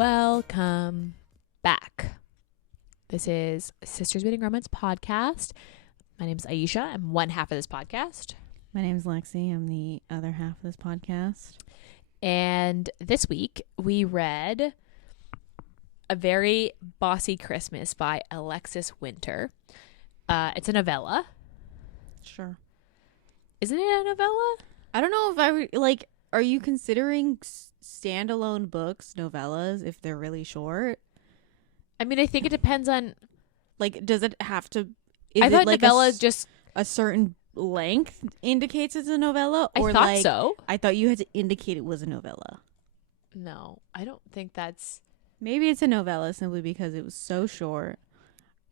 Welcome back. This is Sisters Reading Romance podcast. My name is Ayesha. I'm one half of this podcast. My name is Lexi. I'm the other half of this podcast. And this week we read A Very Bossy Christmas by Alexis Winter. It's a novella. Sure. Isn't it a novella? I don't know if are you considering standalone books novellas if they're really short? I mean, I think it depends on... does it have to... I thought novella just... a certain length indicates it's a novella? I thought so. I thought you had to indicate it was a novella. No, I don't think that's... Maybe it's a novella simply because it was so short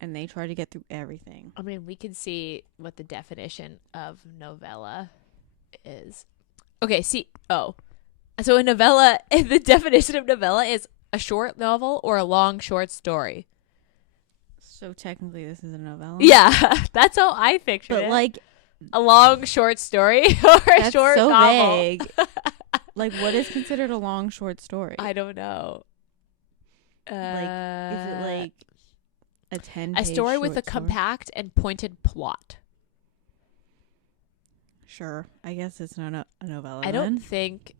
and they tried to get through everything. I mean, we can see what the definition of novella is. Okay, so a novella, the definition of novella is a short novel or a long short story. So technically this is a novella? Yeah, that's how I picture it. But a long short story or a short so novel. Vague. What is considered a long short story? I don't know. Is it a 10-page a story with a short story? compact and pointed plot? Sure. I guess it's not a novella. I don't think...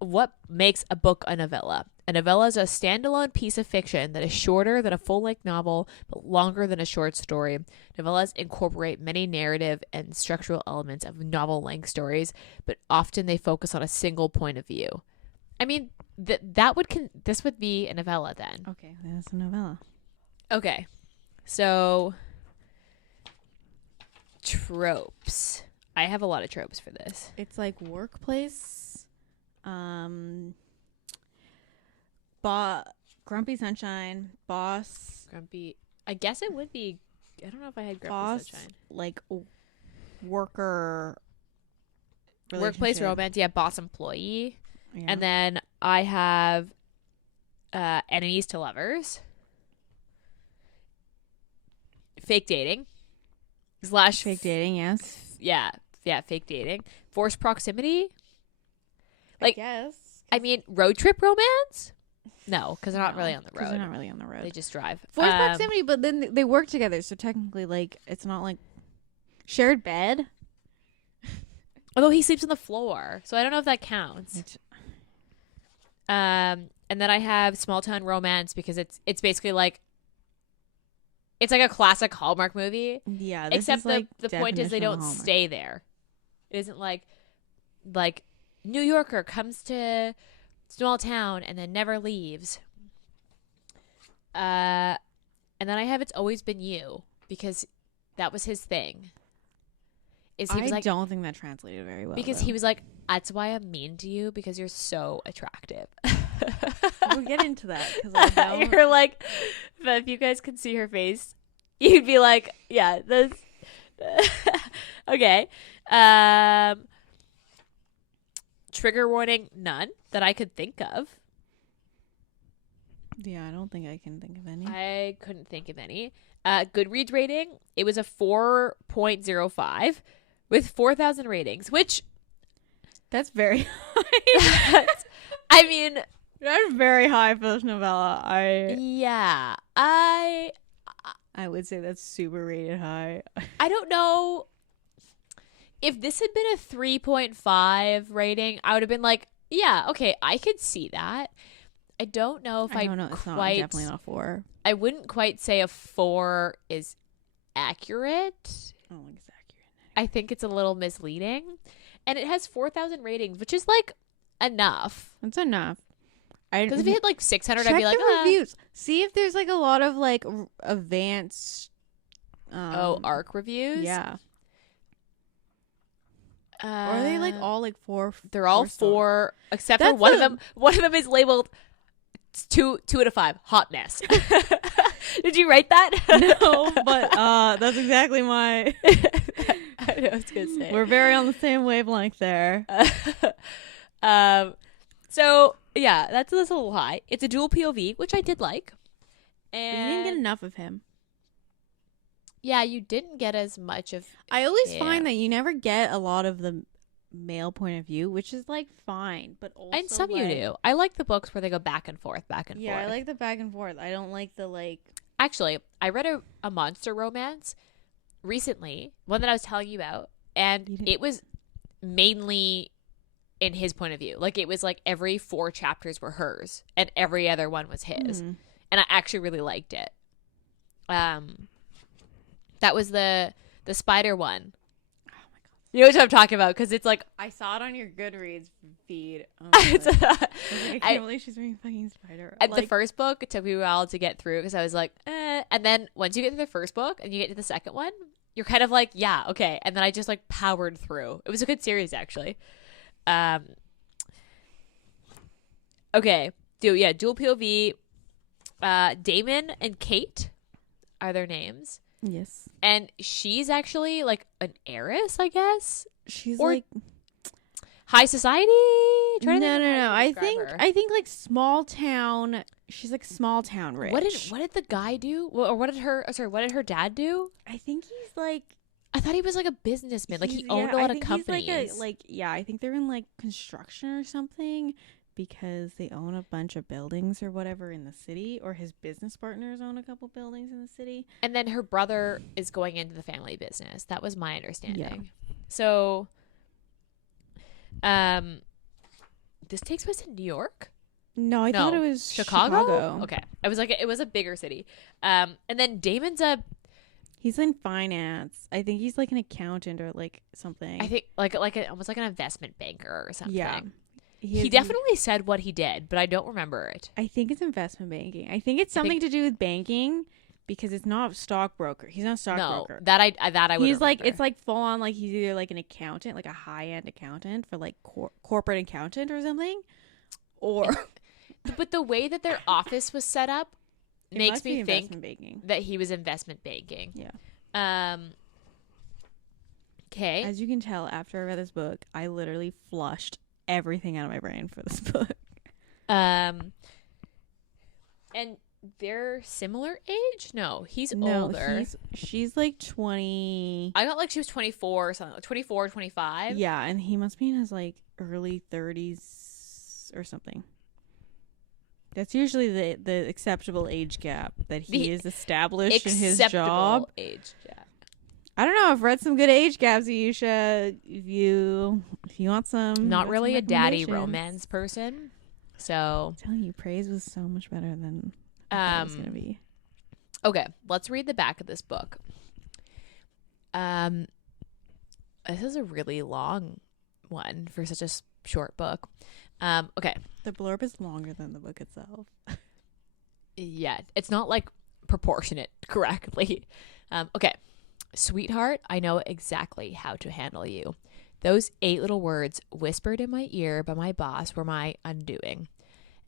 What makes a book a novella? A novella is a standalone piece of fiction that is shorter than a full-length novel, but longer than a short story. Novellas incorporate many narrative and structural elements of novel-length stories, but often they focus on a single point of view. I mean, this would be a novella then. Okay, that's a novella. Okay, so tropes. I have a lot of tropes for this. It's like workplace. Grumpy Sunshine, boss. Grumpy. I guess it would be. I don't know if I had Grumpy boss, Sunshine. Worker. Workplace romance. Yeah, boss employee. Yeah. And then I have enemies to lovers. Fake dating. Fake dating, yes. Yeah, fake dating. Forced proximity. Yes. I mean, road trip romance? No, because they're not really on the road. They're not really on the road. They just drive. Forced proximity, but then they work together, so technically, it's not like shared bed. Although he sleeps on the floor, so I don't know if that counts. And then I have small town romance because it's basically it's like a classic Hallmark movie. Yeah, except the point is they don't stay there. It isn't like New Yorker comes to small town and then never leaves. And then I have It's Always Been You because that was his thing. I don't think that translated very well. Because he was like, that's why I'm mean to you because you're so attractive. We'll get into that because I don't. You're like, but if you guys could see her face, you'd be like, yeah, that's okay. Trigger warning, none that I could think of. Yeah, I don't think I can think of any. I couldn't think of any. Goodreads rating, it was a 4.05 with 4,000 ratings, which that's very high. I mean, that's very high for this novella. I would say that's super rated high. I don't know. If this had been a 3.5 rating, I would have been like, yeah, okay, I could see that. I don't know if I don't know. It's definitely not 4. I wouldn't quite say a 4 is accurate. I don't think it's accurate. I think it's a little misleading. And it has 4,000 ratings, which is enough. It's enough. Because if it had 600, I'd be like, reviews. See if there's a lot of advanced ARC reviews? Yeah. Or are they all 4? They're all 4, except for one of them. One of them is labeled 2 out of 5. Hot mess. Did you write that? No, but that's exactly my. I know, I was gonna say we're very on the same wavelength there. So yeah, that's a little high. It's a dual POV, which I did like. And but you didn't get enough of him. Yeah, you didn't get as much of I always find that you never get a lot of the male point of view, which is like fine, but also And some like, you do. I like the books where they go back and forth, Yeah, I like the back and forth. I don't like the like. Actually, I read a monster romance recently, one that I was telling you about, and it was mainly in his point of view. Like, it was like every 4 chapters were hers and every other one was his. And I actually really liked it. That was the spider one. Oh my god. You know what I'm talking about, because it's like, I saw it on your Goodreads feed. I can't believe she's reading fucking spider. And the first book, it took me a while to get through because I was like, and then once you get to the first book and you get to the second one, you're kind of like, yeah, okay. And then I just like powered through. It was a good series, actually. Okay. Dual POV. Damon and Kate are their names. Yes. And she's actually like an heiress, I guess. She's or like high society. No. I think like small town. She's like small town rich. What did the guy do? Or what did her dad do? I think he's like. I thought he was like a businessman. Like he owned a lot of companies. I think they're in like construction or something, because they own a bunch of buildings or whatever in the city, or his business partners own a couple buildings in the city. And then her brother is going into the family business. That was my understanding. Yeah. So, this takes place in New York? No, I thought it was Chicago. Okay. I was like, it was a bigger city. And then Damon's he's in finance. I think he's like an accountant or like something. I think almost like an investment banker or something. Yeah. He definitely said what he did, but I don't remember it. I think it's investment banking. I think it's something to do with banking, because it's not a stockbroker. He's not a stockbroker. No, that I would. He's like, remember. it's like full on, like he's either like an accountant, like a high end accountant for like corporate accountant or something, or. But the way that their office was set up makes me think that he was investment banking. Yeah. Okay. As you can tell, after I read this book, I literally flushed everything out of my brain for this book. And they're similar age? No, he's older. She's like 20. I got like she was 24 or something, like 24, 25. Yeah, and he must be in his like early 30s or something. That's usually the acceptable age gap that he is established in his job. Age gap. I don't know. I've read some good age gaps, Ayesha. If you want some, not really a daddy romance person, so I'm telling you, Praise was so much better than I thought it was gonna be. Okay, let's read the back of this book. This is a really long one for such a short book. Okay. The blurb is longer than the book itself. Yeah, it's not like proportionate correctly. Okay. Sweetheart, I know exactly how to handle you. Those 8 little words whispered in my ear by my boss were my undoing.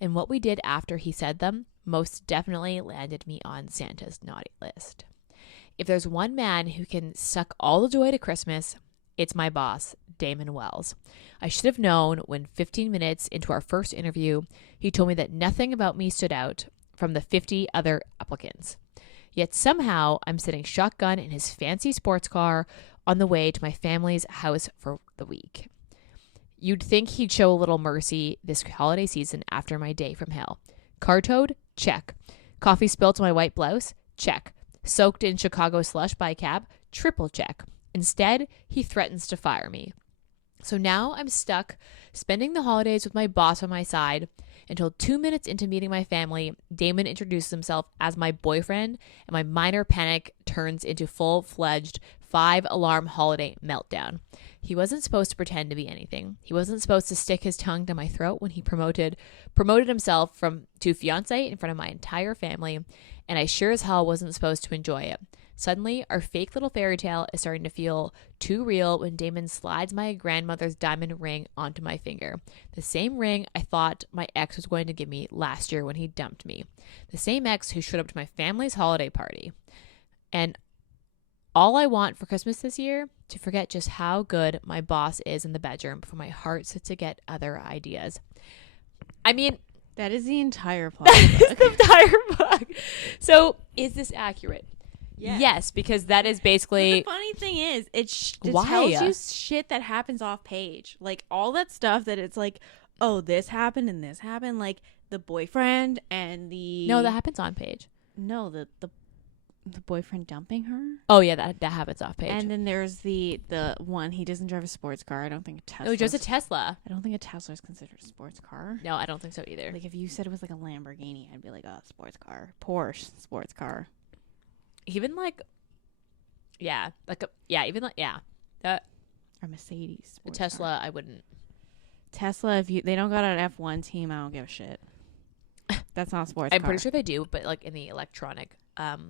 And what we did after he said them most definitely landed me on Santa's naughty list. If there's one man who can suck all the joy to Christmas, it's my boss, Damon Wells. I should have known when 15 minutes into our first interview, he told me that nothing about me stood out from the 50 other applicants. Yet somehow I'm sitting shotgun in his fancy sports car on the way to my family's house for the week. You'd think he'd show a little mercy this holiday season after my day from hell. Car towed? Check. Coffee spilt on my white blouse? Check. Soaked in Chicago slush by a cab? Triple check. Instead, he threatens to fire me. So now I'm stuck spending the holidays with my boss on my side until 2 minutes into meeting my family, Damon introduces himself as my boyfriend, and my minor panic turns into full-fledged 5-alarm holiday meltdown. He wasn't supposed to pretend to be anything. He wasn't supposed to stick his tongue down my throat when he promoted himself to fiancé in front of my entire family, and I sure as hell wasn't supposed to enjoy it. Suddenly, our fake little fairy tale is starting to feel too real when Damon slides my grandmother's diamond ring onto my finger. The same ring I thought my ex was going to give me last year when he dumped me. The same ex who showed up to my family's holiday party. And all I want for Christmas this year, to forget just how good my boss is in the bedroom before my heart starts to get other ideas. I mean, that is the entire plot. That is the entire book. So, is this accurate? Yes, because that is basically. But the funny thing is, it Why? tells you shit that happens off page, like all that stuff that it's like, oh, this happened and this happened, like the boyfriend and the. No, that happens on page. No, the boyfriend dumping her. Oh yeah, that happens off page. And then there's the one, he doesn't drive a sports car. I don't think a Tesla. No, he drives a Tesla. I don't think a Tesla is considered a sports car. No, I don't think so either. Like if you said it was like a Lamborghini, I'd be like, oh, sports car, Porsche, sports car. Even like, yeah, like even like that. Or Mercedes. Sports Tesla, car. I wouldn't. Tesla, if they don't got an F1 team, I don't give a shit. That's not a sports car. I'm pretty sure they do, but like in the electronic, the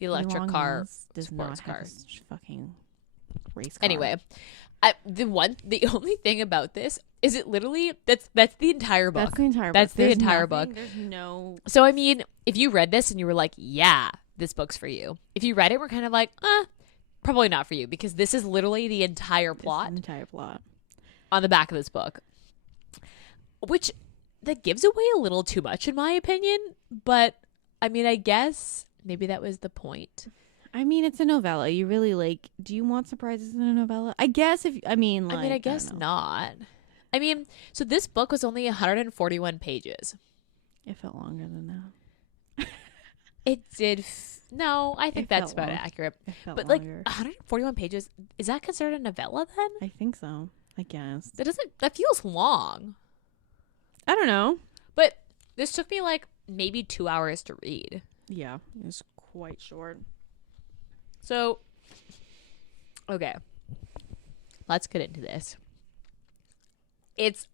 electric car, sports car, fucking race car. Anyway, the only thing about this is it literally that's the entire book. That's the entire book. There's no. So I mean, if you read this and you were like, yeah, this book's for you. If you read it, we're kind of like, probably not for you, because this is literally the entire plot. On the back of this book, which that gives away a little too much in my opinion. But I mean, I guess maybe that was the point. I mean, it's a novella. You really like. Do you want surprises in a novella? I guess I guess not. I mean, so this book was only 141 pages. It felt longer than that. It did. No, I think that's about accurate. But like 141 pages, is that considered a novella then? I think so. I guess. That feels long. I don't know. But this took me like maybe 2 hours to read. Yeah, it was quite short. So, okay. Let's get into this. It's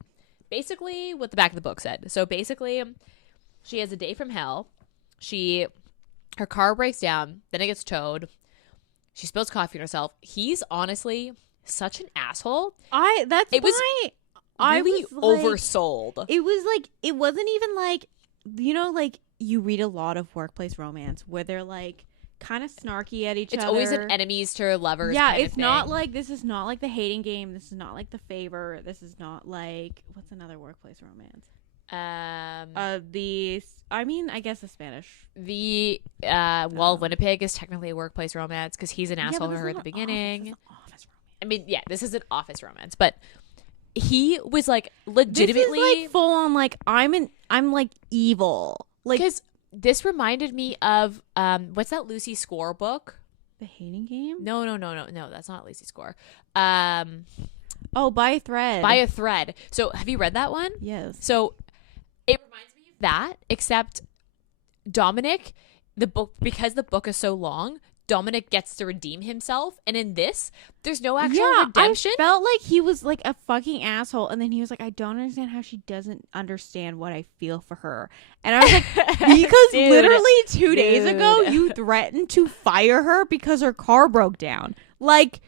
basically what the back of the book said. So basically, she has a day from hell. Her car breaks down, then it gets towed. She spills coffee on herself. He's honestly such an asshole. I was really oversold. It was like, it wasn't even like, you know, like you read a lot of workplace romance where they're like kind of snarky at each other. It's always an enemies to lovers. Yeah, kind it's of thing. not like, this is not like The Hating Game. This is not like The Favor. This is not like, what's another workplace romance? I guess the Spanish. Winnipeg is technically a workplace romance because he's an asshole to her at the beginning. I mean, yeah, this is an office romance, but he was like legitimately this is like full on like I'm like evil, like because this reminded me of what's that Lucy Score book? The Hating Game? No, that's not Lucy Score. By a Thread. By a Thread. So have you read that one? Yes. So it reminds me of that, except Dominic, the book, because the book is so long, Dominic gets to redeem himself, and in this, there's no actual redemption. I felt like he was like a fucking asshole, and then he was like, I don't understand how she doesn't understand what I feel for her. And I was like, because literally 2 days ago, you threatened to fire her because her car broke down. Like,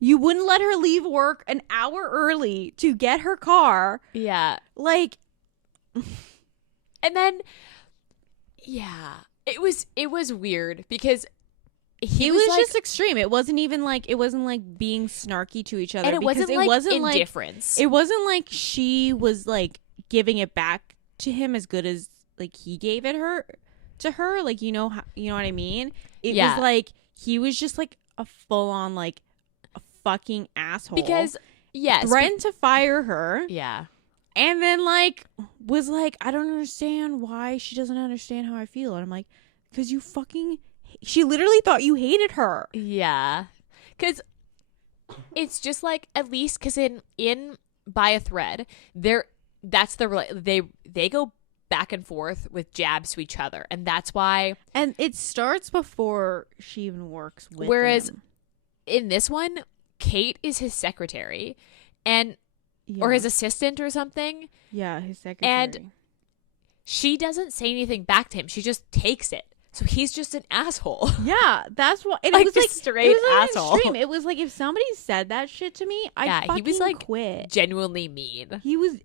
you wouldn't let her leave work an hour early to get her car. Yeah. Like, and then, yeah, it was weird because it was like, just extreme. It wasn't being snarky to each other. And it wasn't indifference. It wasn't like she was like giving it back to him as good as like he gave it to her. Like, you know what I mean? It was like he was just like a full on like a fucking asshole. Because threatened to fire her. Yeah. And then like was like, I don't understand why she doesn't understand how I feel. And I'm like, because you fucking. She literally thought you hated her. Yeah. Because it's just like, at least because in By a Thread, they go back and forth with jabs to each other. And that's why. And it starts before she even works with whereas him. In this one, Kate is his secretary or his assistant or something. Yeah, his secretary. And she doesn't say anything back to him. She just takes it. So he's just an asshole. Yeah, that's what. It like was like straight it was asshole. Extreme. It was like if somebody said that shit to me, I'd fucking he was like quit. Genuinely mean. He was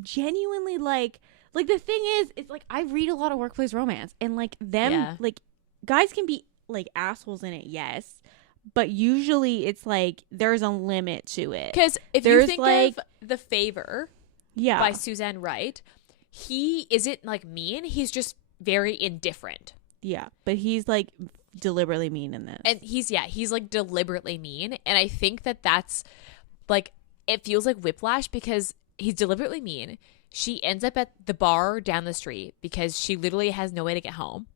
genuinely like the thing is, it's like I read a lot of workplace romance, and like them, like guys can be like assholes in it, yes, but usually it's like there's a limit to it. Because if you think of The Favor, by Suzanne Wright, he isn't like mean. He's just very indifferent. Yeah, but he's like deliberately mean in this. And he's like deliberately mean. And I think that's like, it feels like whiplash because he's deliberately mean. She ends up at the bar down the street because she literally has no way to get home.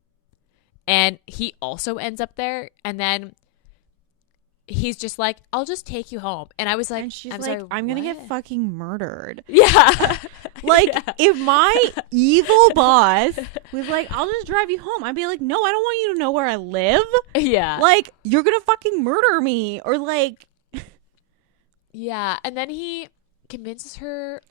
And he also ends up there. And then he's just like, I'll just take you home. And I was like, and she's I'm like, sorry, I'm going to what? get fucking murdered. Yeah. Like, Yeah. if my evil boss was like, I'll just drive you home, I'd be like, no, I don't want you to know where I live. Yeah. Like, you're going to fucking murder me. Or like, yeah. And then he convinces her.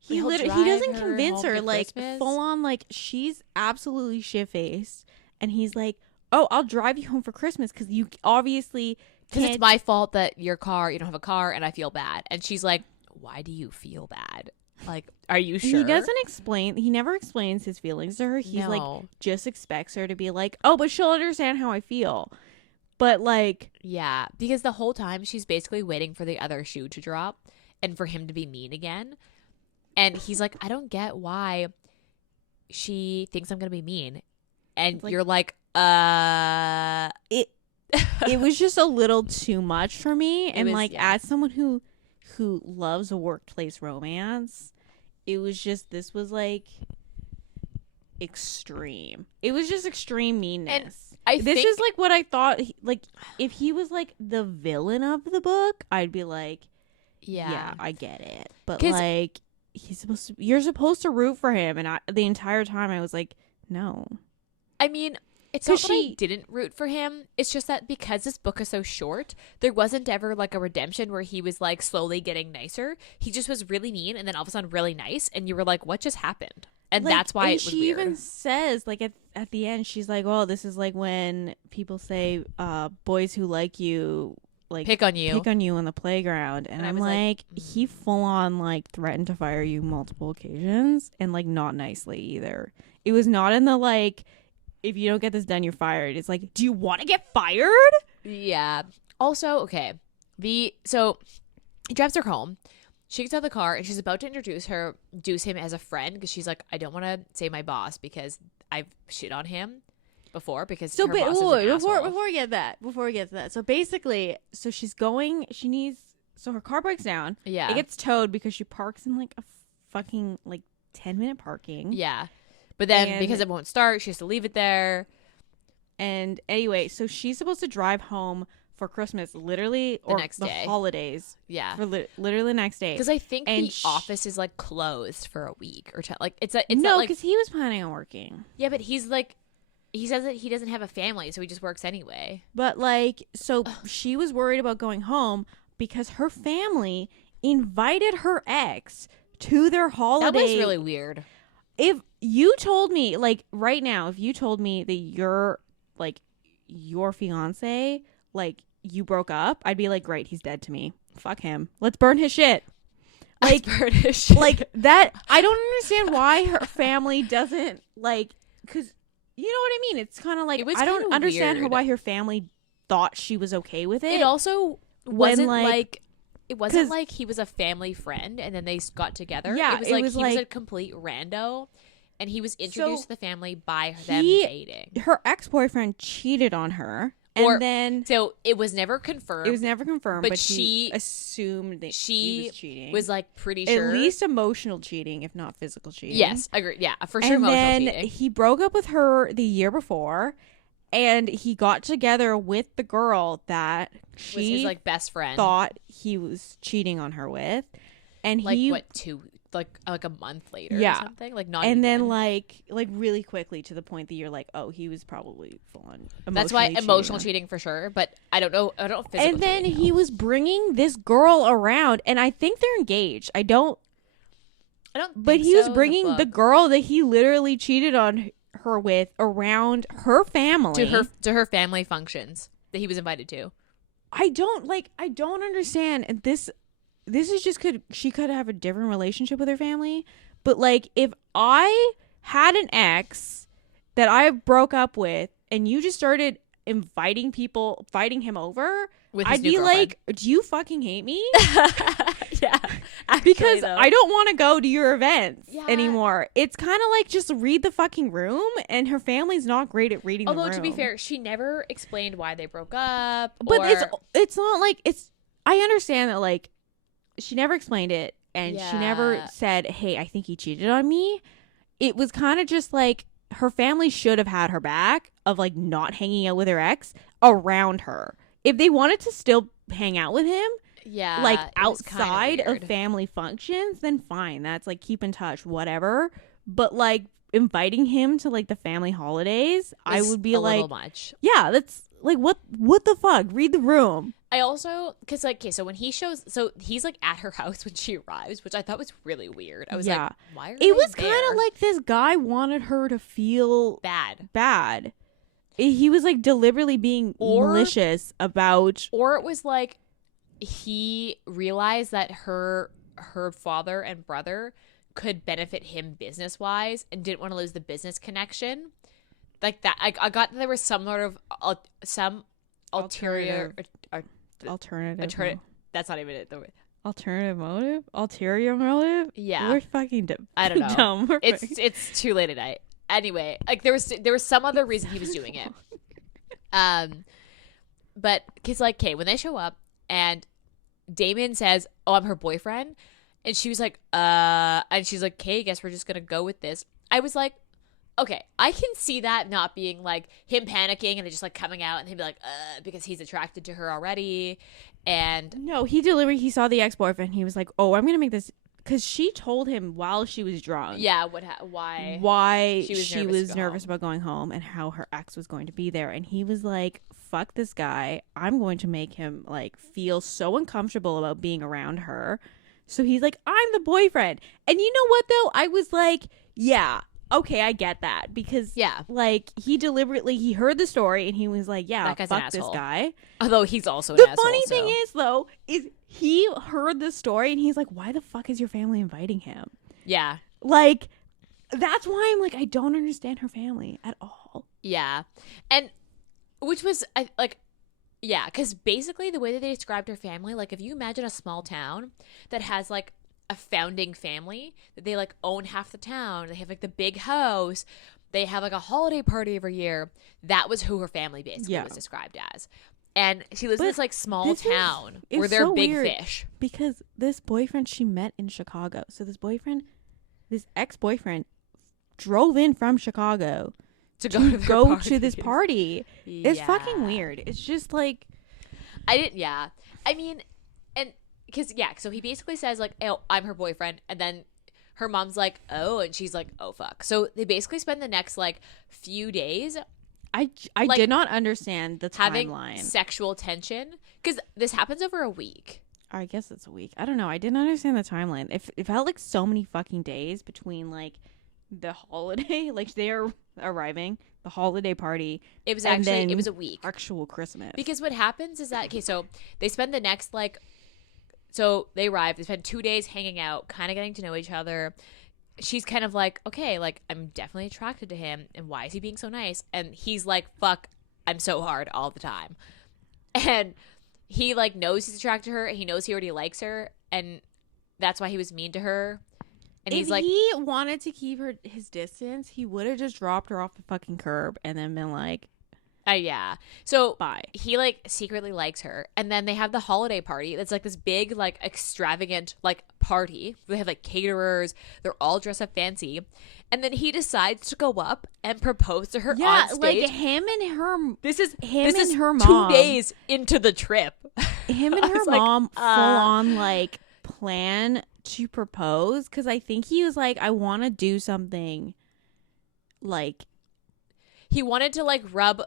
he he'll doesn't drive convince home her. for Like, Christmas. full on, like, she's absolutely shit-faced. And he's like, oh, I'll drive you home for Christmas because you obviously Because can't. it's my fault that you don't have a car, and I feel bad. And she's like, why do you feel bad? Like, are you sure? He doesn't explain. He never explains his feelings to her. He's like, No. just expects her to be like, oh, but she'll understand how I feel. But like, Yeah, because the whole time she's basically waiting for the other shoe to drop and for him to be mean again. And he's like, I don't get why she thinks I'm going to be mean. And like- you're like, it was just a little too much for me. And was- like, yeah. as someone who loves a workplace romance, it was just, this was like extreme. It was just extreme meanness. I This think is like what I thought. Like, if he was like the villain of the book, I'd be like, yeah, I get it. But 'Cause- like, you're supposed to root for him, and the entire time I was like, no. I mean, it's not 'Cause that I she- didn't root for him. It's just that because this book is so short, there wasn't ever like a redemption where he was like slowly getting nicer. He just was really mean and then all of a sudden really nice. And you were like, what just happened? And Like, that's why and it was she weird. even says, like, at the end, she's like, "Oh, this is like when people say, boys who like you, like, Pick on you. on the playground." And I I'm was like, like, he full on like threatened to fire you multiple occasions, and like not nicely either. It was not in the like, if you don't get this done, you're fired. It's like, do you want to get fired? Yeah. Also, okay. So he drives her home. She gets out of the car and she's about to introduce him as a friend because she's like, I don't want to say my boss because I've shit on him before because So, her boss is an asshole. before we get to that, so basically, so she's going. So her car breaks down. Yeah. It gets towed because she parks in like a fucking like 10-minute parking. Yeah. But then And- because it won't start, she has to leave it there. And anyway, so she's supposed to drive home for Christmas, literally, or next the day. holidays, Yeah. for literally the next day. Because I think And the office is like closed for a week or like it's no, not like because he was planning on working. yeah, but he's like he says that he doesn't have a family, so he just works anyway. But like, so she was worried about going home because her family invited her ex to their holiday. That was really weird. If you told me, like right now, if you told me that your fiance, like, you broke up, I'd be like, great, he's dead to me. Fuck him. Let's burn his shit. Like, like that. I don't understand why her family doesn't like, because you know what I mean. It's kind of like, It was I don't kinda understand weird. why her family thought she was okay with it. It also when, wasn't like- it wasn't 'cause- like he was a family friend and then they got together. Yeah, it was it like was he was a like- complete rando, and he was introduced to the family by them he- dating. Her ex-boyfriend cheated on her, and Or- then So it was never confirmed. it was never confirmed, but but she- she assumed that she he was cheating. was like pretty sure. At least emotional cheating, if not physical cheating. Yes, agree. Yeah, for sure. And Emotional then cheating. he broke up with her the year before, and he got together with the girl that Was she his like best friend. thought he was cheating on her with, and like he what like a month later Yeah. or something, like not and even. then like really quickly to the point that you're like, oh, he was probably full on. That's why emotional on her. cheating for sure, but I don't know physical And then cheating, he was bringing this girl around, and I think they're engaged. I don't. but But he was bringing the girl that he literally cheated on her with around her family to her family functions that he was invited to. I don't understand. And this is just she could have a different relationship with her family, but like, if I had an ex that I broke up with and you just started inviting him over, With his I'd new be girlfriend. like, do you fucking hate me? Yeah. Actually, Because though. I don't want to go to your events Yeah. anymore. It's kind of like just read the fucking room, and her family's not great at reading the room. Although, to be fair, she never explained why they broke up. But or... it's not like it's. I understand that, like, she never explained it, and she never said, "Hey, I think he cheated on me." It was kind of just like her family should have had her back of like not hanging out with her ex around her. If they wanted to still hang out with him, Yeah, like it was kinda outside of weird. family functions, then fine. That's like keep in touch, whatever. But like inviting him to like the family holidays, I Was would be a like, little much. yeah, that's like what the fuck? Read the room. I also, because like, okay, so when he shows, so he's like at her house when she arrives, which I thought was really weird. I was like, why are they It was kind there? of like this guy wanted her to feel bad. He was like deliberately being malicious about. Or it was like he realized that her father and brother could benefit him business wise and didn't want to lose the business connection. Like that, I got that there was some sort of ulterior. Alternative. That's not even it. Alternative motive? Ulterior motive? Yeah, we're fucking I don't know. dumb. It's too late at night. Anyway, like there was some other reason he was doing it. But because like, okay, when they show up and Damon says, "Oh, I'm her boyfriend," and she was like, and she's like, "Okay, I guess we're just gonna go with this." I was like, okay, I can see that not being like him panicking and then just like coming out and he'd be like, because he's attracted to her already. And no, he saw the ex-boyfriend. He was like, "Oh, I'm gonna make this," because she told him while she was drunk. Yeah, why she was nervous about going home and how her ex was going to be there, and he was like, "Fuck this guy. I'm going to make him like feel so uncomfortable about being around her." So he's like, "I'm the boyfriend," and you know what though? I was like, yeah. Okay, I get that because like he heard the story and he was like, yeah, that guy's fuck an this asshole. guy. Although he's also an the asshole. Funny thing is though, is he heard the story and he's like, why the fuck is your family inviting him? Yeah. Like, that's why I'm like, I don't understand her family at all. Yeah. And which was like, yeah, because basically the way that they described her family, like if you imagine a small town that has like a founding family that they like own half the town, they have like the big house, they have like a holiday party every year, that was who her family basically was described as. And she lives in this like small town where they're big fish, because this boyfriend she met in Chicago, so this ex-boyfriend drove in from Chicago to go to this party. It's fucking weird. It's just like I mean, and because so he basically says like, "Oh, I'm her boyfriend," and then her mom's like, "Oh," and she's like, "Oh fuck." So they basically spend the next like few days. I like, did not understand the having timeline. Sexual tension, because this happens over a week. I guess it's a week. I don't know. I didn't understand the timeline. It felt like so many fucking days between like the holiday, like they're arriving, the holiday party. It was a week. Actual Christmas. Because what happens is that so they spend the next so they arrive, they spend 2 days hanging out, kind of getting to know each other. She's kind of like, okay, like I'm definitely attracted to him, and why is he being so nice? And he's like, fuck, I'm so hard all the time. And he like knows he's attracted to her, and he knows he already likes her, and that's why he was mean to her. And if he's like, he wanted to keep his distance, he would have just dropped her off the fucking curb and then been like, yeah. So bye. He like secretly likes her, and then they have the holiday party. It's like this big, like extravagant, like party. They have like caterers. They're all dressed up fancy, and then he decides to go up and propose to her on stage. like him and her. This is her mom. 2 days into the trip. Him and her mom full on like plan to propose, because I think he was like, I want to do something. Like he wanted to like rub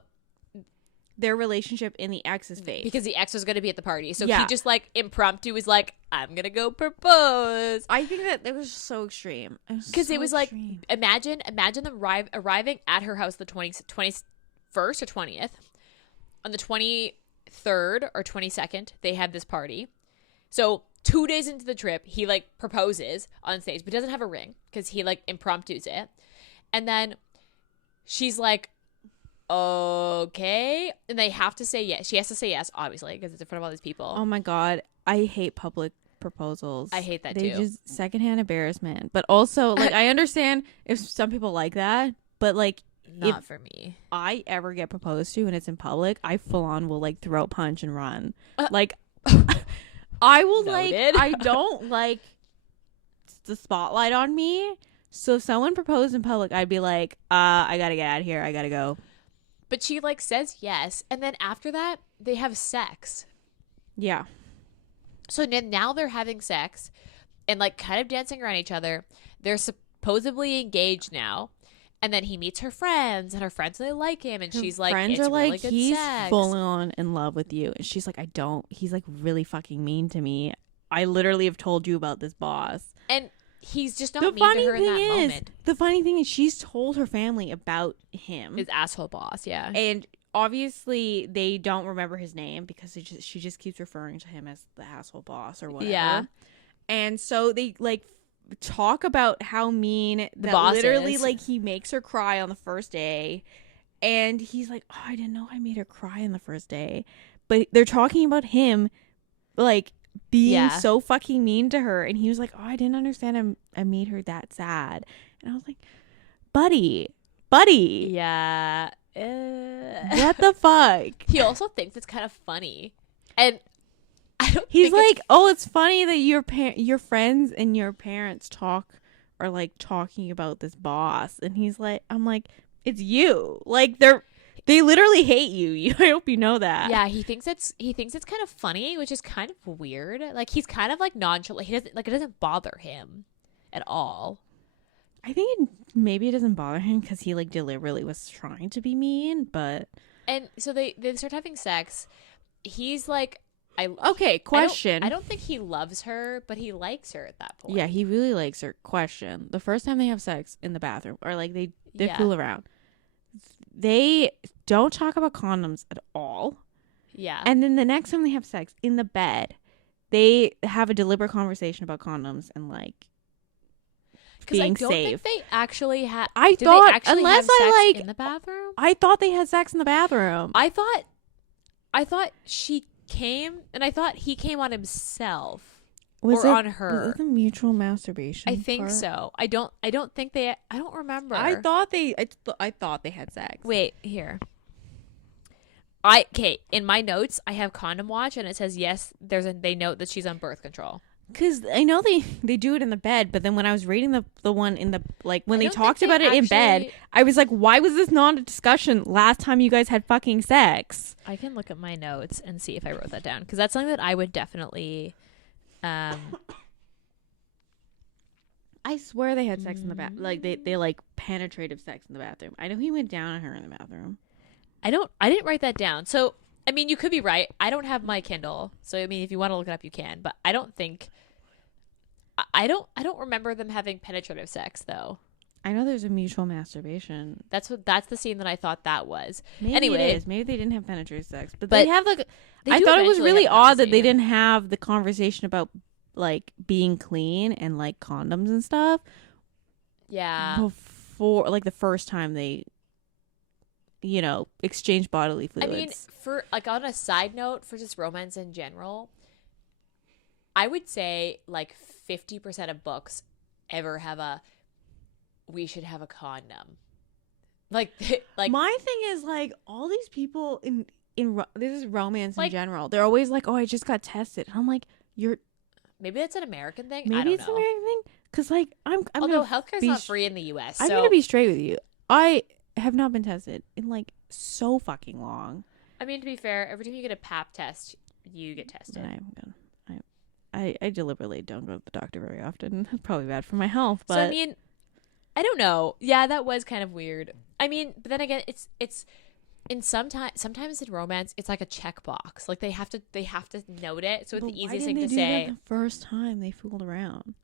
their relationship in the ex's face, because the ex was going to be at the party, so he just like impromptu was like, I'm gonna go propose. I think that it was so extreme, because it was like, imagine them arriving at her house the 21st or 20th. On the 23rd or 22nd they have this party. So 2 days into the trip he like proposes on stage, but doesn't have a ring because he like impromptus it. And then she's like, okay. And they have to say yes. She has to say yes, obviously, because it's in front of all these people. Oh my God. I hate public proposals. I hate that they too. Just secondhand embarrassment. But also, like, I understand if some people like that, but like, not for me. I ever get proposed to and it's in public, I full on will like throat punch and run. Like, I will Noted. I don't like the spotlight on me. So if someone proposed in public, I'd be like, I gotta get out of here. I gotta go. But she like says yes, and then after that, they have sex. Yeah. So now they're having sex and like kind of dancing around each other. They're supposedly engaged now. And then he meets her friends, and her friends really like him, and she's like, friends it's are like, really good he's sex. full on in love with you. And she's like, I don't. He's like really fucking mean to me. I literally have told you about this boss. And he's just not mean to her in that moment. The funny thing is she's told her family about him. His asshole boss, yeah. And obviously they don't remember his name because she just keeps referring to him as the asshole boss or whatever. Yeah. And so they like talk about how mean that literally is. Like he makes her cry on the first day, and he's like, oh, I didn't know I made her cry on the first day. But they're talking about him like being so fucking mean to her, and he was like, oh, I didn't understand I made her that sad. And I was like, buddy yeah, what the fuck. He also thinks it's kind of funny, and I don't he's like, oh, it's funny that your friends and your parents are like talking about this boss. And he's like, I'm like, it's you. Like they literally hate you. I hope you know that. Yeah, he thinks it's kind of funny, which is kind of weird. Like he's kind of like nonchalant. He doesn't like, it doesn't bother him at all. I think maybe it doesn't bother him because he like deliberately was trying to be mean, but and so they start having sex. He's like, question. I don't think he loves her, but he likes her at that point. Yeah, he really likes her. Question. The first time they have sex in the bathroom, or like they fool around, they don't talk about condoms at all. Yeah. And then the next time they have sex in the bed, they have a deliberate conversation about condoms and like being safe. I don't think they actually had. I thought unless I like in the bathroom. I thought they had sex in the bathroom. I thought she came, and I thought he came on himself on her. Was it the mutual masturbation? I think part? So. I don't think they. I don't remember. I thought they had sex. Wait, here. In my notes, I have condom watch, and it says yes. They note that she's on birth control. Because I know they do it in the bed, but then when I was reading the one in the like when they talked about it in bed, I was like, why was this not a discussion last time you guys had fucking sex? I can look at my notes and see if I wrote that down, because that's something that I would definitely. I swear they had sex in the bath. Like they like penetrative sex in the bathroom. I know he went down on her in the bathroom. I didn't write that down. So I mean, you could be right. I don't have my Kindle, so I mean, if you want to look it up, you can. But I don't think. I don't remember them having penetrative sex though. I know there's a mutual masturbation. That's the scene that I thought that was. Maybe anyway, it is. Maybe they didn't have penetrative sex, but they have like. I thought it was really odd that they didn't have the conversation about like being clean and like condoms and stuff. Yeah. Before like the first time they, exchange bodily fluids. I mean, for like on a side note, for just romance in general, I would say like 50% of books ever have we should have a condom. Like my thing is like all these people in this is romance in general. They're always like, oh, I just got tested. And I'm like, maybe that's an American thing. Maybe it's an American thing because like although healthcare's not free in the U.S. I'm gonna be straight with you. I have not been tested in like so fucking long. I mean, to be fair, every time you get a pap test, you get tested. I deliberately don't go to the doctor very often. It's probably bad for my health. But so I mean, I don't know. Yeah, that was kind of weird. I mean, but then again, it's in sometimes in romance, it's like a checkbox. Like they have to note it. So it's the easiest thing to say. That the first time they fooled around,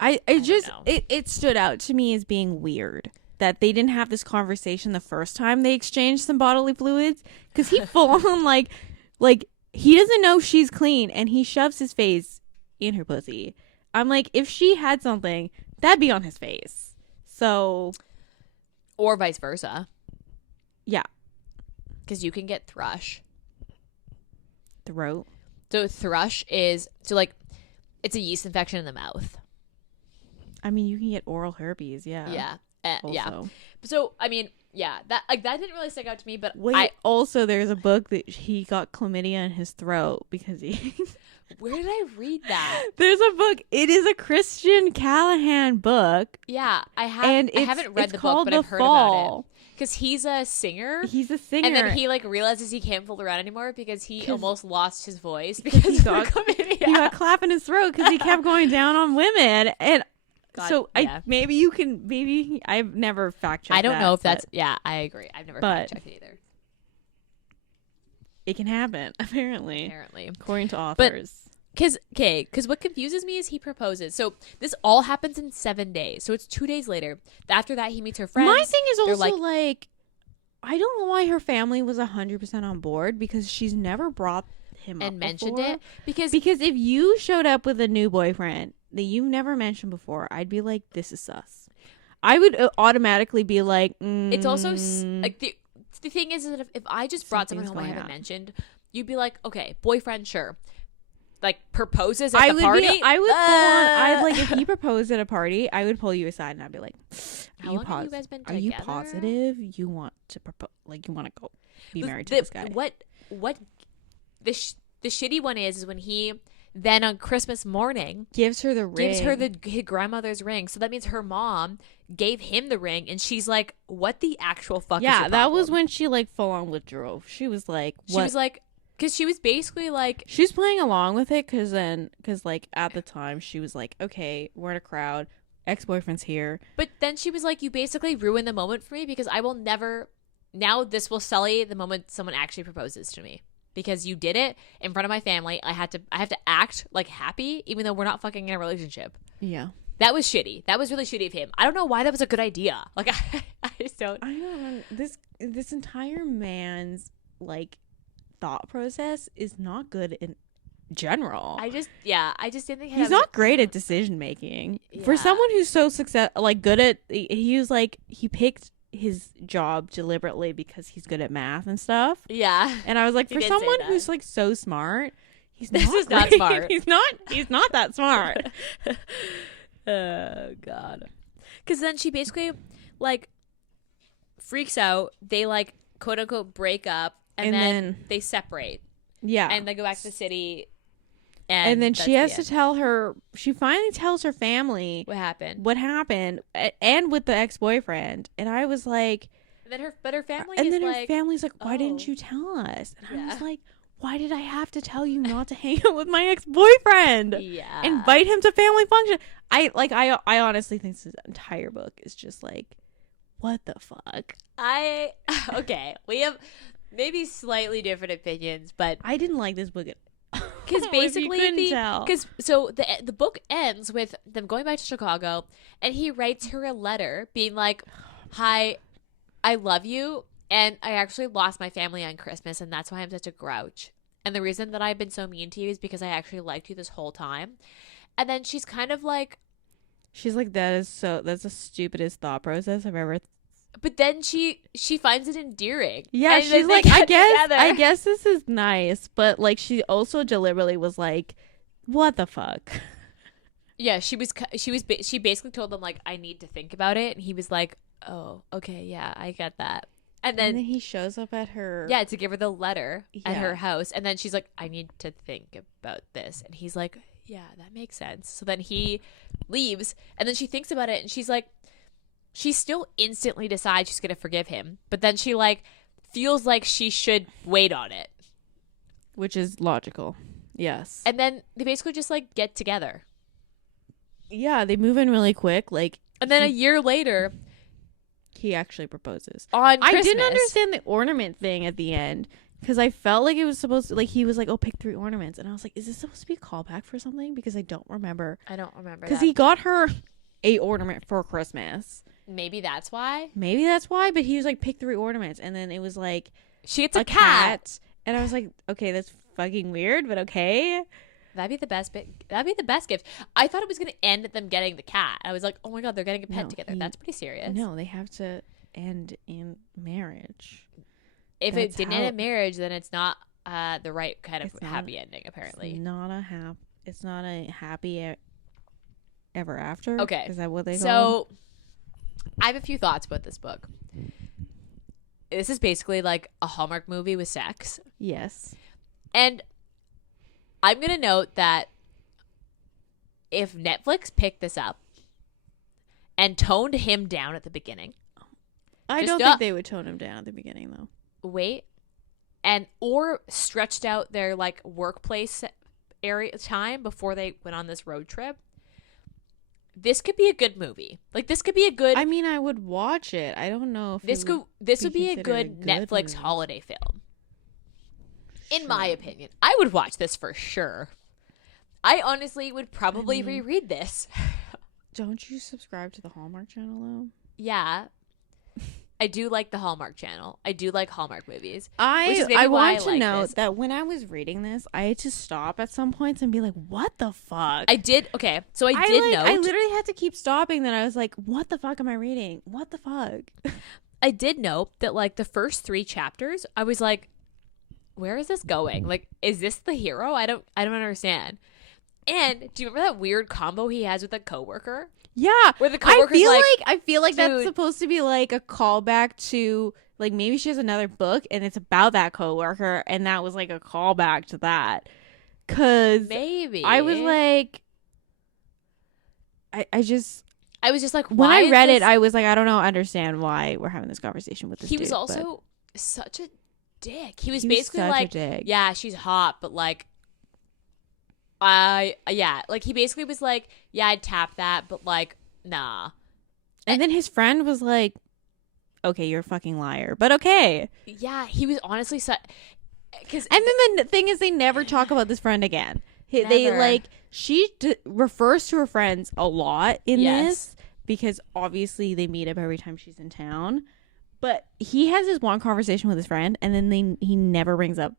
it stood out to me as being weird that they didn't have this conversation the first time they exchanged some bodily fluids, because he full on like he doesn't know she's clean and he shoves his face in her pussy. I'm like, if she had something, that'd be on his face. So, or vice versa. Yeah. because you can get thrush. Throat. So thrush is like it's a yeast infection in the mouth. I mean, you can get oral herpes. Yeah. Yeah. Also. Yeah. So I mean, yeah, that didn't really stick out to me, but wait. Also, there's a book that he got chlamydia in his throat because he. Where did I read that? There's a book. It is a Christian Callahan book. Yeah, I haven't read the book, but I've heard about it. Because he's a singer. He's a singer. And then he like realizes he can't fool around anymore because he almost lost his voice because he got clap in his throat because he kept going down on women. And God, so yeah. I've never fact checked. I don't know if that's I agree. I've never fact checked it either. It can happen, apparently according to authors. Because what confuses me is he proposes. So this all happens in 7 days. So it's 2 days later. After that, he meets her friends. My thing is also like, I don't know why her family was 100% on board because she's never brought him up and mentioned before. it. Because if you showed up with a new boyfriend that you've never mentioned before, I'd be like, this is sus. I would automatically be like, it's also like the thing is that if I just brought someone home I haven't mentioned, you'd be like, okay, boyfriend, sure. Like proposes at the party. If he proposed at a party, I would pull you aside and I'd be like, how long have you guys been together? Are you positive you want to propose? Like you want to go be married to this guy? What the shitty one is when he then on Christmas morning gives her the ring, his grandmother's ring. So that means her mom gave him the ring, and she's like, "What the actual fuck?" Yeah, is your that problem? was when she like full on withdrew. She was like, what? She was like. Because she was basically like... She's playing along with it because like at the time she was like, okay, we're in a crowd. Ex-boyfriend's here. But then she was like, you basically ruined the moment for me because I will never... Now this will sully the moment someone actually proposes to me. Because you did it in front of my family. I have to act like happy even though we're not fucking in a relationship. Yeah. That was shitty. That was really shitty of him. I don't know why that was a good idea. Like, I just don't... I don't know. This entire man's like... thought process is not good in general. I just didn't think he's not great at decision making. Yeah. For someone who's so good at, he was like, he picked his job deliberately because he's good at math and stuff. Yeah. And I was like, for someone who's like so smart, he's not smart. He's not that smart. Oh God. Because then she basically like freaks out. They like quote unquote break up. And then they separate. Yeah. And they go back to the city. And then she has to tell her, she finally tells her family what happened, and with the ex-boyfriend. And I was like, her family her family's like, why didn't you tell us? And I was like, why did I have to tell you not to hang out with my ex-boyfriend? Yeah. Invite him to family function. I honestly think this entire book is just like, what the fuck? Okay. We have maybe slightly different opinions, but I didn't like this book because basically the book ends with them going back to Chicago, and he writes her a letter being like, "Hi, I love you, and I actually lost my family on Christmas, and that's why I'm such a grouch. And the reason that I've been so mean to you is because I actually liked you this whole time." And then she's kind of like, she's like, that's the stupidest thought process I've ever. But then she finds it endearing. Yeah, and she's like, I guess this is nice, but like she also deliberately was like, what the fuck? Yeah, she basically told them like, I need to think about it, and he was like, oh, okay, yeah, I get that. And then he shows up at her to give her the letter at her house, and then she's like, I need to think about this, and he's like, yeah, that makes sense. So then he leaves, and then she thinks about it, and she's like, she still instantly decides she's going to forgive him. But then she, like, feels like she should wait on it. Which is logical. Yes. And then they basically just, like, get together. Yeah, they move in really quick. Like, and then a year later, he actually proposes. On Christmas. I didn't understand the ornament thing at the end. Because I felt like it was supposed to, like, he was like, oh, pick 3 ornaments. And I was like, is this supposed to be a callback for something? Because I don't remember. Because he got her a ornament for Christmas. Maybe that's why. But he was like, pick 3 ornaments. And then it was like, she gets a cat. And I was like, okay, that's fucking weird, but okay. That'd be the best bit. That'd be the best gift. I thought it was going to end at them getting the cat. I was like, oh my God, they're getting a pet together. That's pretty serious. No, they have to end in marriage. if it didn't end in marriage, then it's not the right kind of happy ending, apparently. It's not a happy ever after. Okay. Is that what they call So I have a few thoughts about this book. This is basically like a Hallmark movie with sex. Yes. And I'm going to note that if Netflix picked this up and toned him down at the beginning. I don't think they would tone him down at the beginning, though. Wait. Or stretched out their like workplace area time before they went on this road trip. This could be a good movie. Like, this could be a good... I mean, I would watch it. I don't know if this would be a good Netflix movie. Holiday film. In my opinion. I would watch this for sure. I honestly would probably reread this. Don't you subscribe to the Hallmark Channel, though? Yeah. I do like the Hallmark Channel. I do like Hallmark movies. I want to note that when I was reading this, I had to stop at some points and be like, what the fuck? I did. Okay. So I did note. I literally had to keep stopping. Then I was like, what the fuck am I reading? What the fuck? I did note that like the first 3 chapters, I was like, where is this going? Like, is this the hero? I don't understand. And do you remember that weird combo he has with a coworker? Yeah, where the coworker's I feel like that's supposed to be like a callback to like maybe she has another book and it's about that coworker, and that was like a callback to that. Cause maybe I was like, I was just like, when I read it, I was like, I don't understand why we're having this conversation with this. He was also such a dick. He was basically like, yeah, she's hot, but like. Like he basically was like, yeah, I'd tap that, but like, nah. And then his friend was like, okay, you're a fucking liar, but okay. Yeah, he was honestly and then the thing is, they never talk about this friend again. They like, she refers to her friends a lot in this because obviously they meet up every time she's in town. But he has this one conversation with his friend, and then he never brings up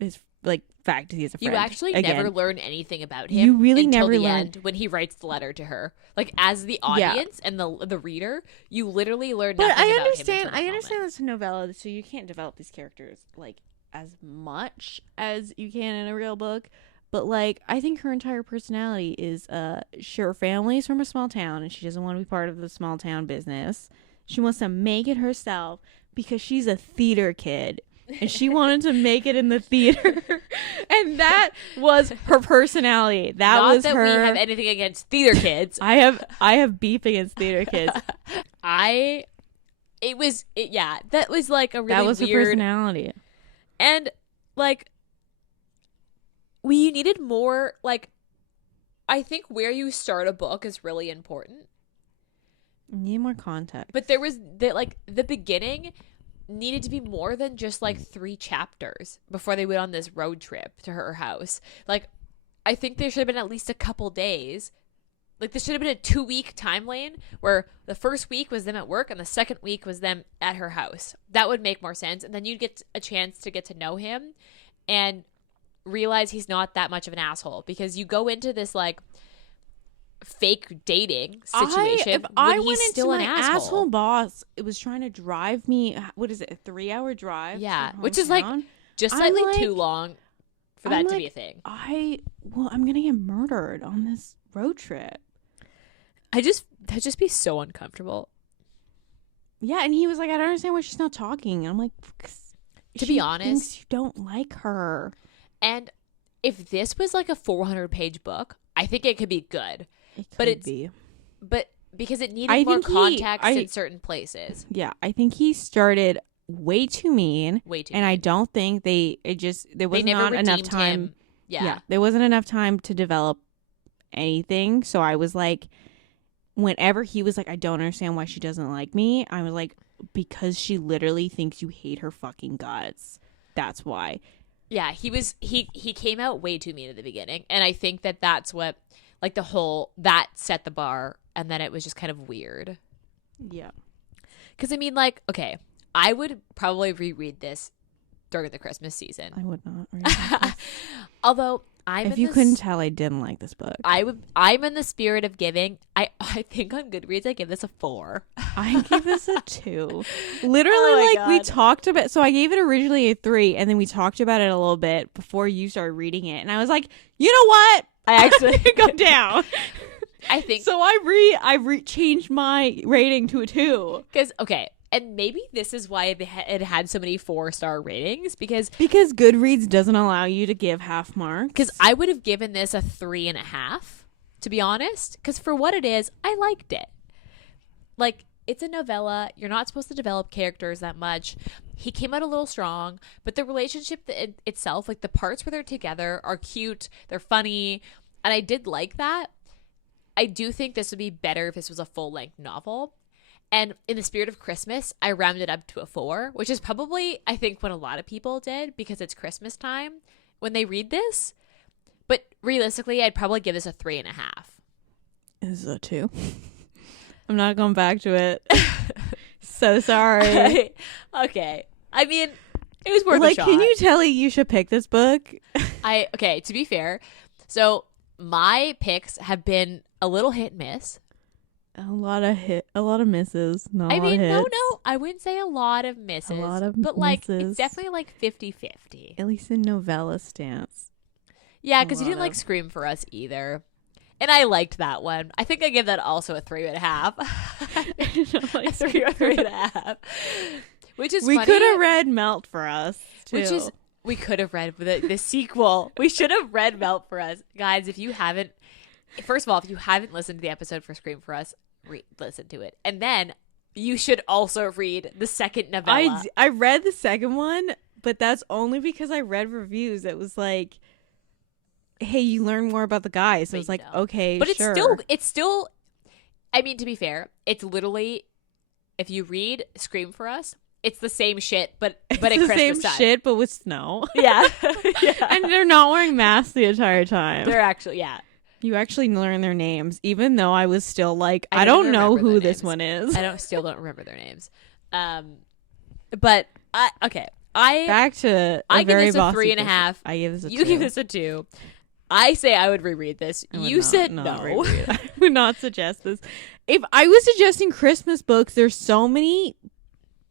his like fact that he's a friend. You actually never learn anything about him. You really until never the learn end when he writes the letter to her. Like as the audience and the reader, you literally learn nothing about him. But I understand it's a novella, so you can't develop these characters like as much as you can in a real book. But like, I think her entire personality is her family's from a small town and she doesn't want to be part of the small town business. She wants to make it herself because she's a theater kid. And she wanted to make it in the theater. And that was her personality. Not that we have anything against theater kids. I have beef against theater kids. That was like a really that was weird her personality. And like we needed more, like I think where you start a book is really important. You need more context. But there was the beginning needed to be more than just like 3 chapters before they went on this road trip to her house. Like, I think there should have been at least a couple days. Like, there should have been a 2-week time lane where the first week was them at work and the second week was them at her house. That would make more sense. And then you'd get a chance to get to know him and realize he's not that much of an asshole, because you go into this like fake dating situation when he's still an asshole boss. It was trying to drive me, what is it, a 3-hour drive? Yeah, which is like just slightly too long for that to be a thing. I'm gonna get murdered on this road trip. That'd just be so uncomfortable. Yeah, and he was like, I don't understand why she's not talking. And I'm like, to be honest, thinks you don't like her. And if this was like a 400-page book, I think it could be good. But because it needed more context in certain places. Yeah, I think he started way too mean. And I don't think there was not enough time. Him. Yeah, there wasn't enough time to develop anything. So I was like, whenever he was like, I don't understand why she doesn't like me, I was like, because she literally thinks you hate her fucking guts. That's why. Yeah, he came out way too mean at the beginning, and I think that's what, like, that set the bar, and then it was just kind of weird. Yeah. Because, I mean, like, okay, I would probably reread this during the Christmas season. I would not read this. Although, If you couldn't tell, I didn't like this book. I'm in the spirit of giving. I think on Goodreads I give this a 4. I give this a 2. Literally, we talked about. So I gave it originally a 3, and then we talked about it a little bit before you started reading it, and I was like, you know what? I actually go down. I think so. I changed my rating to a 2 because and maybe this is why it had so many 4-star ratings because Goodreads doesn't allow you to give half marks. Because I would have given this a 3.5, to be honest. Because for what it is, I liked it. Like, it's a novella. You're not supposed to develop characters that much. He came out a little strong, but the relationship itself, like the parts where they're together, are cute. They're funny, and I did like that. I do think this would be better if this was a full-length novel. And in the spirit of Christmas, I rounded up to a 4, which is probably, I think, what a lot of people did because it's Christmas time when they read this. But realistically, I'd probably give this a 3.5. This is a 2. I'm not going back to it. So sorry. Okay. I mean, it was worth a shot. Can you tell Ayesha picked this book? Okay, to be fair, so my picks have been a little hit and miss. A lot of misses. Not a lot of hits. No, I wouldn't say a lot of misses. But misses. It's definitely like 50-50. At least in novella stance. Yeah, because you didn't like Scream for Us either. And I liked that one. I think I give that also a 3.5. Like 3 or 3.5. Which is we funny. could have read Melt for Us, too. We could have read the sequel. We should have read Melt for Us. Guys, if you haven't listened to the episode for Scream for Us, listen to it. And then you should also read the second novella. I read the second one, but that's only because I read reviews that was like, hey, you learn more about the guy. So I was like, okay, but sure. It's still, I mean, to be fair, it's literally, if you read Scream for Us, it's the same shit, but at Christmas time. It's the same shit, but with snow. Yeah. And they're not wearing masks the entire time. They're actually, yeah. You actually learn their names, even though I was still like, I don't know who this one is. Still don't remember their names. But okay. Back to I give this a bossy 3.5. I give this a 2. You give this a 2. I say I would reread this. You said no. I would not suggest this. If I was suggesting Christmas books, there's so many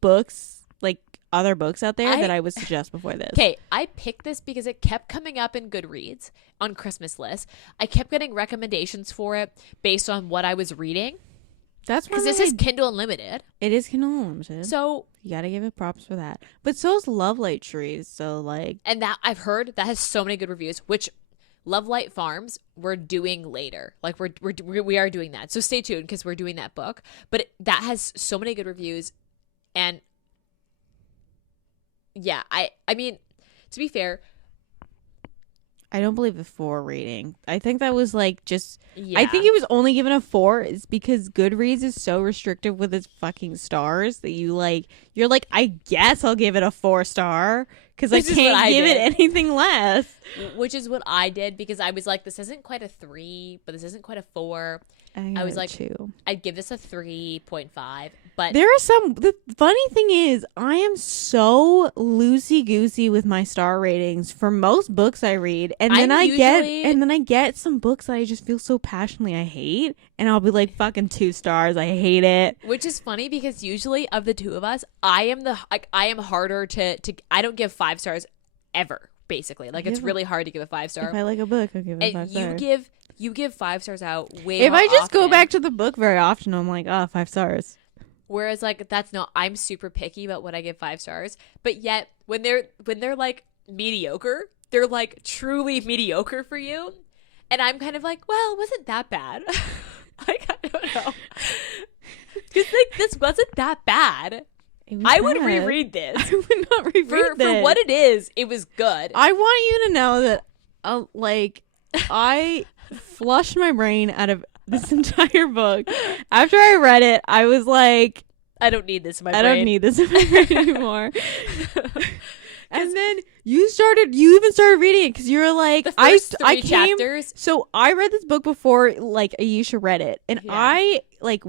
books, like other books out there that I would suggest before this. Okay, I picked this because it kept coming up in Goodreads on Christmas lists. I kept getting recommendations for it based on what I was reading. That's because this is Kindle Unlimited. It is Kindle Unlimited. So you gotta give it props for that. But so is Love Light Trees. So like, and that I've heard that has so many good reviews, which Love Light Farms we're doing later. Like we are doing that. So stay tuned because we're doing that book. But that has so many good reviews, and yeah, I mean, to be fair, I don't believe the 4 rating. I think that was like just. Yeah. I think it was only given a 4 is because Goodreads is so restrictive with its fucking stars that you're like, I guess I'll give it a 4-star because I can't give it anything less. Which is what I did because I was like, this isn't quite a 3, but this isn't quite a 4. I was like, 2. I'd give this a 3.5. But there are some. The funny thing is, I am so loosey goosey with my star ratings for most books I read, and then I get some books that I just feel so passionately I hate, and I'll be like, fucking 2 stars. I hate it. Which is funny because usually of the two of us, I am harder to. I don't give 5 stars ever. Basically, like it's really hard to give a 5-star. If I like a book, I'll give it a 5 stars. You give 5 stars out way. If more I just often. go back to the book very often, I'm like, 5 stars. Whereas like I'm super picky about what I give 5 stars, but yet when they're like mediocre, they're like truly mediocre for you, and I'm kind of like, well, wasn't that bad? Like I don't know, because like this wasn't that bad. I would reread this. I would not reread this. For what it is, it was good. I want you to know that I flushed my brain out of this entire book. After I read it, I was like, I don't need this in my brain. I don't need this in my brain anymore. And then you even started reading it because you were like, the first 3 chapters. So I read this book before like Ayesha read it, and I like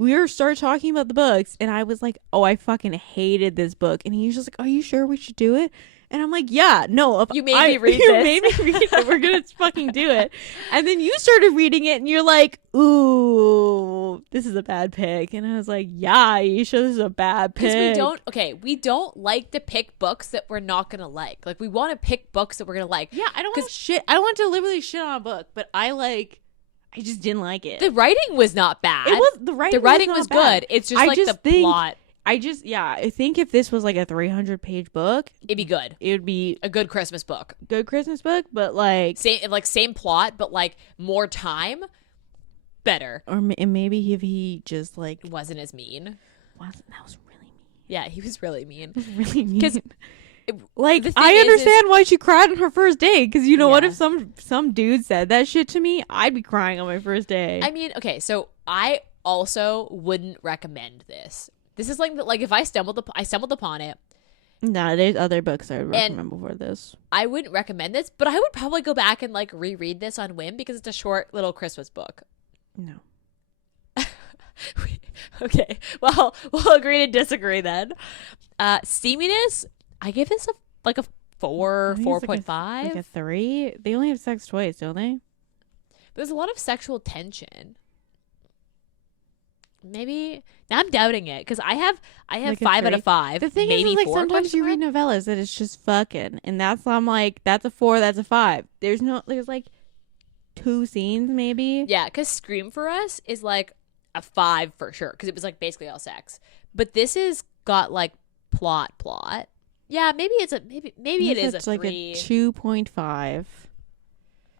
we started talking about the books, and I was like, oh, I fucking hated this book. And he was just like, are you sure we should do it? And I'm like, yeah, no. You made me read you this. made me read it. We're going to fucking do it. And then you started reading it, and you're like, ooh, this is a bad pick. And I was like, yeah, Ayesha, this is a bad pick. Because we don't like to pick books that we're not going to like. Like, we want to pick books that we're going to like. Yeah, I don't want to deliberately shit on a book, but I just didn't like it. The writing was not bad. The writing was good. It's just plot. I think if this was like a 300-page book, it'd be good. It would be a good Christmas book. Good Christmas book, but like same plot, but like more time, better. Or maybe if he just like wasn't as mean. That was really mean. Yeah, he was really mean. It was really mean. Because like I understand why she cried on her first date. Because you know what, if some dude said that shit to me, I'd be crying on my first day. I mean, okay, so I also wouldn't recommend this. This is like if I stumbled upon it. No, there's other books I would recommend before this. I wouldn't recommend this, but I would probably go back and like reread this on whim because it's a short little Christmas book. No. Okay, well, we'll agree to disagree then. Steaminess, I give this a 4.5. Like a 3. They only have sex twice, don't they? There's a lot of sexual tension. Maybe now I'm doubting it because I have like 5 out of 5. The thing maybe is like 4 sometimes you read novellas that it's just fucking, and I'm like, that's a 4, that's a 5. There's like 2 scenes maybe. Yeah, because Scream for us is like a 5 for sure because it was like basically all sex. But this is got like plot. Yeah, maybe it is a 3. Like a 2.5.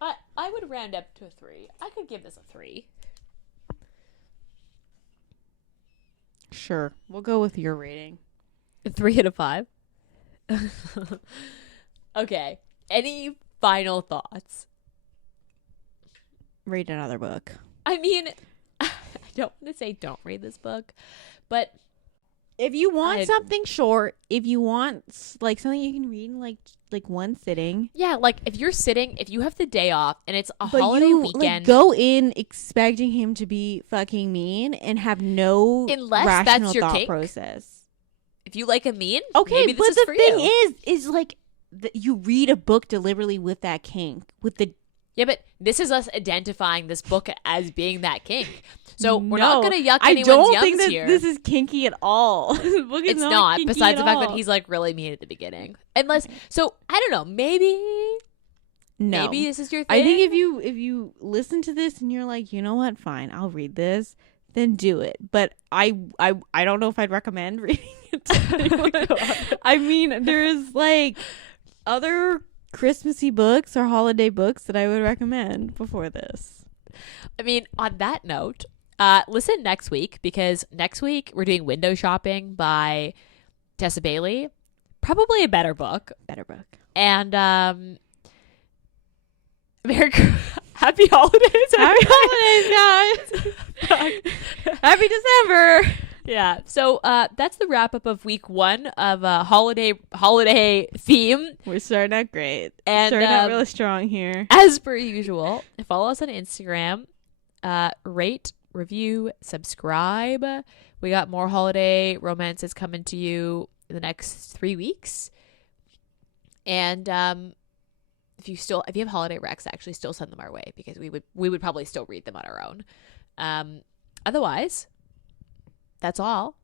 I would round up to a 3. I could give this a 3. Sure, we'll go with your rating. 3 out of 5. Okay. Any final thoughts? Read another book. I mean, I don't want to say don't read this book, but if you want something short, if you want like something you can read in like one sitting. Yeah, like if you have the day off and it's a holiday weekend. Like, go in expecting him to be fucking mean and have no rational thought process. If you like a mean, okay, maybe this but is for the thing you. is like you read a book deliberately with that kink, with the. Yeah, but this is us identifying this book as being that kink. So we're not going to yuck anyone's I don't yums think that here. This is kinky at all. It's not. Besides the fact that he's like really mean at the beginning. So I don't know. Maybe this is your thing. I think if you listen to this and you're like, you know what, fine, I'll read this, then do it. But I don't know if I'd recommend reading it to anyone. I mean, there's like other Christmassy books or holiday books that I would recommend before this. I mean, on that note, listen next week because next week we're doing Window Shopping by Tessa Bailey. Probably a better book. And happy holidays. Happy holidays, guys. Happy December. Yeah. So that's the wrap up of week 1 of a holiday theme. We're starting out great. And starting out really strong here. As per usual, follow us on Instagram. Rate, review, subscribe. We got more holiday romances coming to you in the next 3 weeks. And if you have holiday recs, actually still send them our way because we would probably still read them on our own. Otherwise, that's all.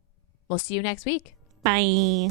We'll see you next week. Bye.